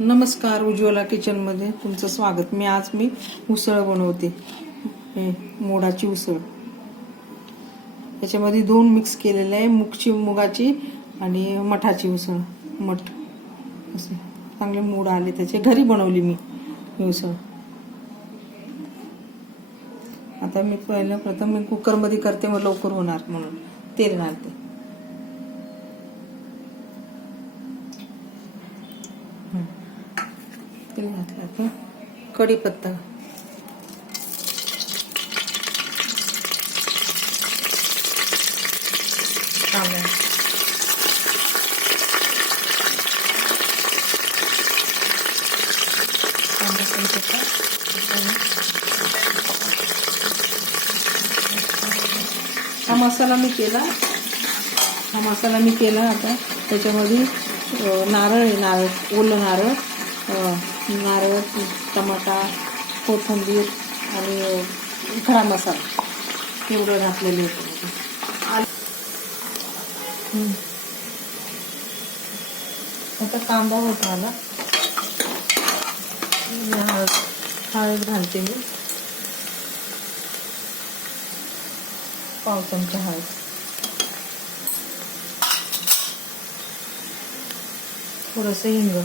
नमस्कार उज्ज्वला किचनमध्ये तुमचं स्वागत. मी आज मी उसळ बनवते. मोडाची उसळ. त्याच्यामध्ये दोन मिक्स केलेले आहे मुगची मुगाची आणि मठाची उसळ. मठ. असे. चांगले मोड आले. त्याचे घरी बनवली मी ही उसळ. आता मी पहिलं प्रथम मी कुकरमध्ये करते मग लवकर होणार म्हणून. तेल घालते तेल घातलं आपण? कढीपत्ता. कांदा हा मसाला मी केला. हा मसाला मी केला आता. त्याच्यामध्ये नारळ आहे नारळ. ओलं नारळ. नारळ टमाटा कोथिंबीर आणि खडा मसाला एवढं घातलेलं होते. आता कांदा होत आला हळद हळद घालते मी. पाव चमचा हळद. थोडस हिंग.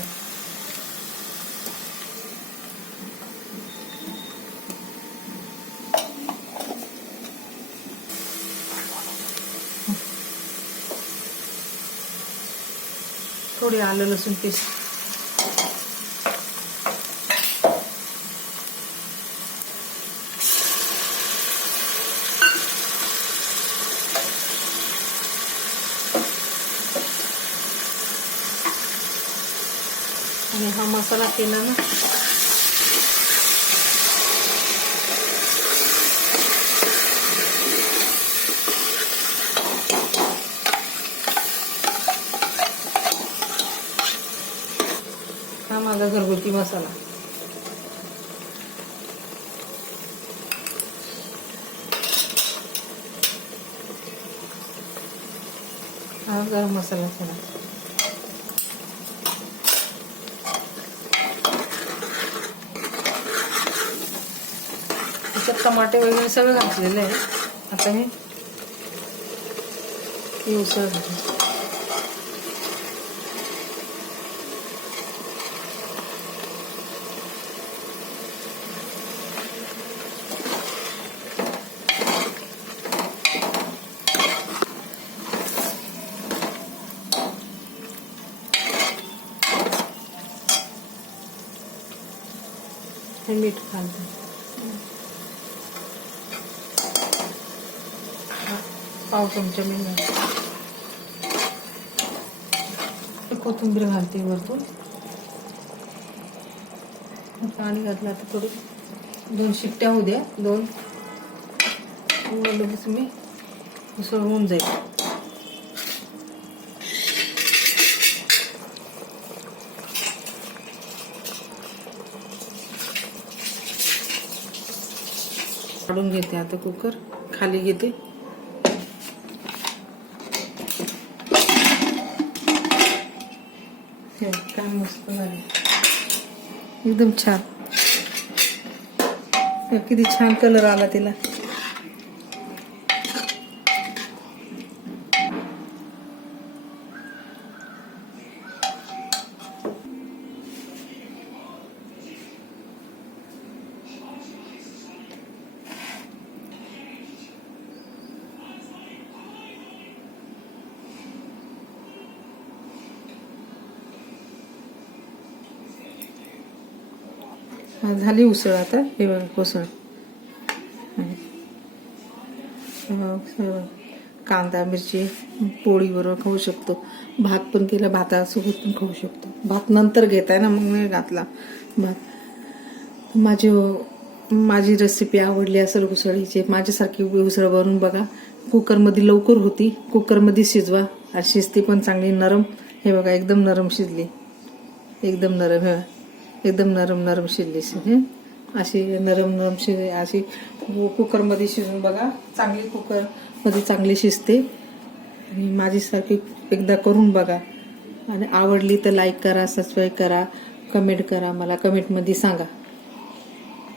थोडी आलं लसूण पेस्ट. आणि हा मसाला केला ना हा माझा घरगुती मसाला. हा गरम मसाला थोडा त्याच्यात टमाटे वगैरे सगळं घातलेलं आहे. आता हे उसळ घातली हे मीठ घालते. पाव चमचा मी घालते. कोथिंबीर घालते वरतून. पाणी घातलं आता थोडी. दोन शिट्ट्या होऊ द्या दोन. लगेच मी उसळ होऊन जाईल. काढून घेते आता कुकर. खाली घेते. काय मस्त झाले. एकदम छान. किती छान कलर आला तिला. झाली उसळ आता. हे बघा उसळ कांदा मिरची पोळीबरोबर खाऊ शकतो. भात पण केला भातासोबत पण खाऊ शकतो. भात नंतर घेताय ना मग मी घातला. भात. माझी हो, माझी रेसिपी आवडली असेल उसळीची. माझ्यासारखी उसळ बनवून बघा. कुकरमध्ये लवकर होती. कुकरमध्ये शिजवा. आणि शिजती पण चांगली नरम. हे बघा एकदम नरम शिजली. एकदम नरम हे एकदम नरम नरम शिजली हे? अशी नरम नरम शिजली अशी कुकरमध्ये शिजून बघा चांगली कुकरमध्ये चांगली शिजते. आणि माझीसारखी एकदा करून बघा. आणि आवडली तर लाईक करा सबस्क्राईब करा कमेंट करा मला कमेंटमध्ये सांगा.